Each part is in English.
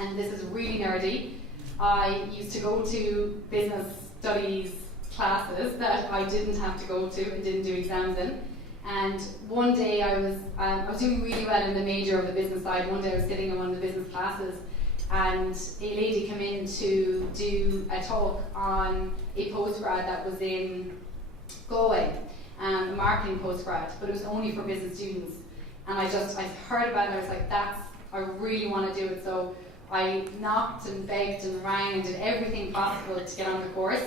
and this is really nerdy. I used to go to business studies classes that I didn't have to go to and didn't do exams in. And one day I was doing really well in the major of the business side. One day I was sitting in one of the business classes, and a lady came in to do a talk on a postgrad that was in Galway, a marketing postgrad, but it was only for business students. And I heard about it, and I was like, I really want to do it. So I knocked and begged and rang and did everything possible to get on the course.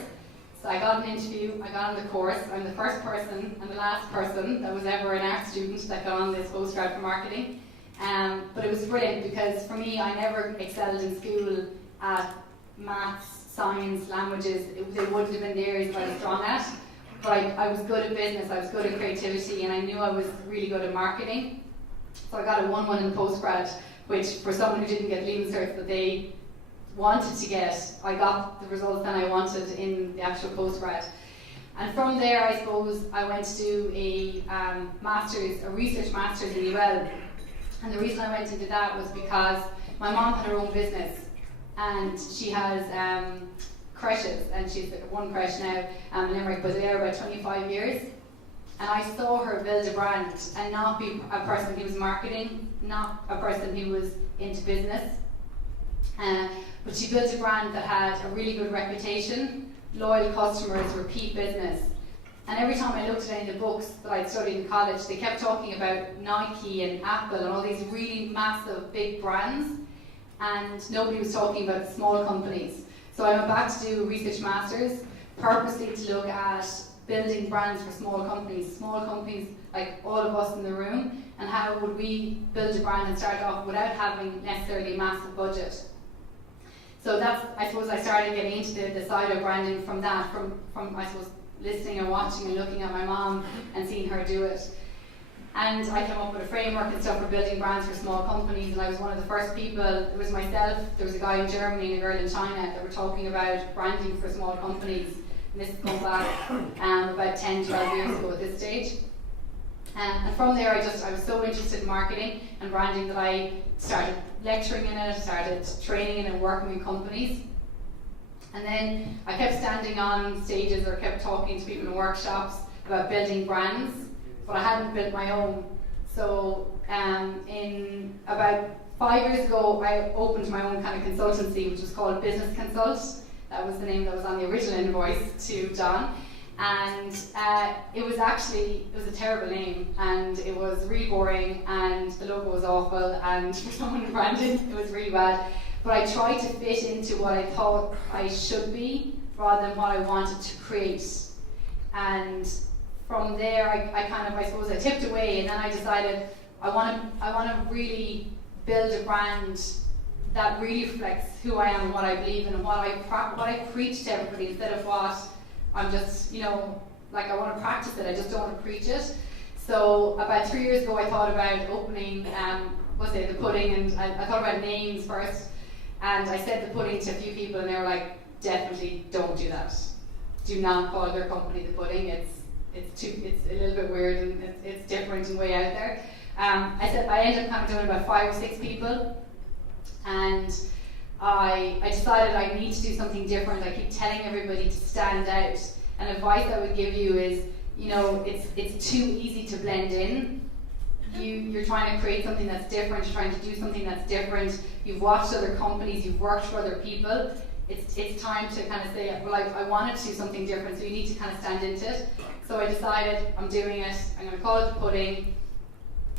So I got an interview, I got on the course. I'm the first person and the last person that was ever an art student that got on this postgrad for marketing. But it was brilliant because for me, I never excelled in school at maths, science, languages. They wouldn't have been the areas that I was strong at. But I was good at business, I was good at creativity, and I knew I was really good at marketing. So I got a 1-1 in the postgrad, which for someone who didn't get Leaving Cert that they wanted to get, I got the results that I wanted in the actual postgrad. And from there, I suppose, I went to do a research master's in UL. And the reason I went into that was because my mom had her own business, and she has creches, and she's at one creche now in Limerick, but there about 25 years. And I saw her build a brand and not be a person who was marketing, not a person who was into business. But she built a brand that had a really good reputation, loyal customers, repeat business. And every time I looked at any of the books that I'd studied in college, they kept talking about Nike and Apple and all these really massive, big brands, and nobody was talking about the small companies. So I went back to do a research master's, purposely to look at building brands for small companies like all of us in the room, and how would we build a brand and start off without having necessarily a massive budget. So that's, I suppose, I started getting into the side of branding from that, from I suppose, listening and watching and looking at my mom and seeing her do it. And I came up with a framework and stuff for building brands for small companies, and I was one of the first people. It was myself, there was a guy in Germany and a girl in China that were talking about branding for small companies. And this is going back about 10, 12 years ago at this stage. And from there, I was so interested in marketing and branding that I started lecturing in it, started training in it and working with companies. And then I kept standing on stages or kept talking to people in workshops about building brands, but I hadn't built my own. So in about 5 years ago, I opened my own kind of consultancy, which was called Business Consult. That was the name that was on the original invoice to John. And it was a terrible name, and it was really boring, and the logo was awful, and for someone in branding, it was really bad. But I tried to fit into what I thought I should be, rather than what I wanted to create. And from there, I suppose I tipped away, and then I decided I want to really build a brand that really reflects who I am and what I believe in and what I preach to everybody, instead of what I'm just, I want to practice it, I just don't want to preach it. So about 3 years ago, I thought about opening, the pudding, and I thought about names first, and I said the pudding to a few people, and they were like, definitely don't do that. Do not call your company the pudding. It's a little bit weird, and it's different and way out there. I ended up kind of doing about 5 or 6 people, and I decided I need to do something different. I keep telling everybody to stand out. And advice I would give you is, it's too easy to blend in. You're trying to create something that's different. You're trying to do something that's different. You've watched other companies. You've worked for other people. It's time to kind of say, well, I wanted to do something different. So you need to kind of stand into it. So I decided I'm doing it. I'm going to call it the pudding.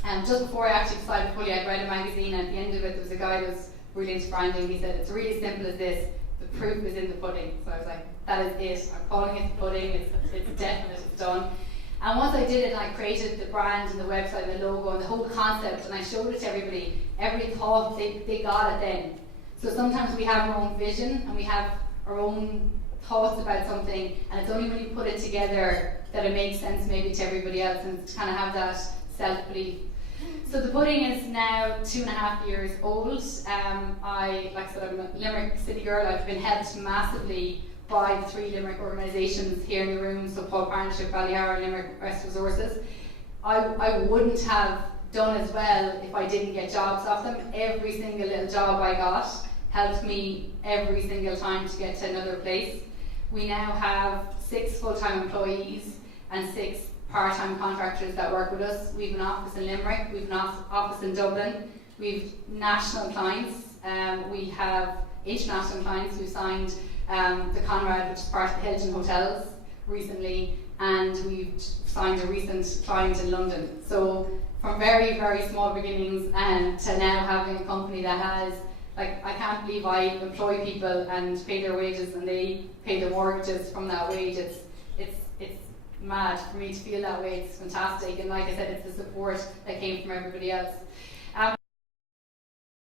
And just before I actually decided fully, I'd read a magazine, and at the end of it, there was a guy that was really into branding. He said, it's really simple as this. The proof is in the pudding. So I was like, that is it. I'm calling it the pudding. It's definite. It's done. And once I did it, and I created the brand and the website and the logo and the whole concept, and I showed it to everybody, everybody thought they got it then. So sometimes we have our own vision and we have our own thoughts about something, and it's only when you put it together that it makes sense maybe to everybody else, and to kind of have that self-belief. So the pudding is now 2.5 years old. I'm a Limerick city girl. I've been helped massively by the 3 Limerick organisations here in the room, so Paul Partnership, Ballyara, Limerick West Resources. I wouldn't have done as well if I didn't get jobs off them. Every single little job I got helped me every single time to get to another place. We now have 6 full-time employees and 6 part-time contractors that work with us. We have an office in Limerick, we have an office in Dublin, we have national clients, we have international clients who signed the Conrad, which is part of the Hilton Hotels, recently, and we've signed a recent client in London. So from very, very small beginnings and to now having a company that has, like, I can't believe I employ people and pay their wages and they pay their mortgages from that wage. It's mad for me to feel that way. It's fantastic, and like I said, it's the support that came from everybody else.